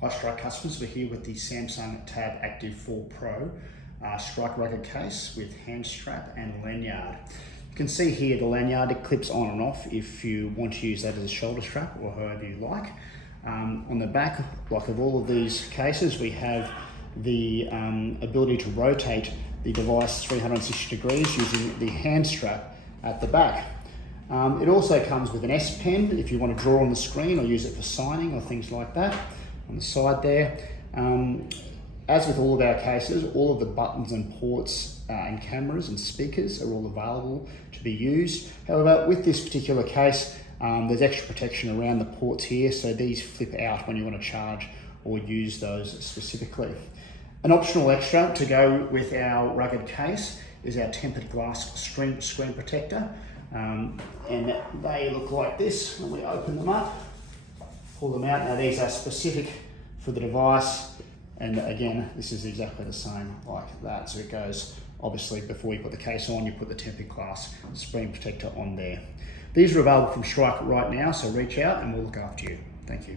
Hi Strike customers, we're here with the Samsung Tab Active4 Pro Strike rugged case with hand strap and lanyard. You can see here the lanyard, it clips on and off if you want to use that as a shoulder strap or however you like. On the back, like of all of these cases, we have the ability to rotate the device 360 degrees using the hand strap at the back. It also comes with an S Pen if you want to draw on the screen or use it for signing or things like that. On the side there. As with all of our cases, all of the buttons and ports and cameras and speakers are all available to be used. However, with this particular case, there's extra protection around the ports here, so these flip out when you want to charge or use those specifically. An optional extra to go with our rugged case is our tempered glass screen protector. And they look like this when we open them up. Pull them out. Now these are specific for the device, and again this is exactly the same like that. So it goes, obviously before you put the case on, you put the tempered glass screen protector on there. These are available from Strike right now, so reach out and we'll look after you. Thank you.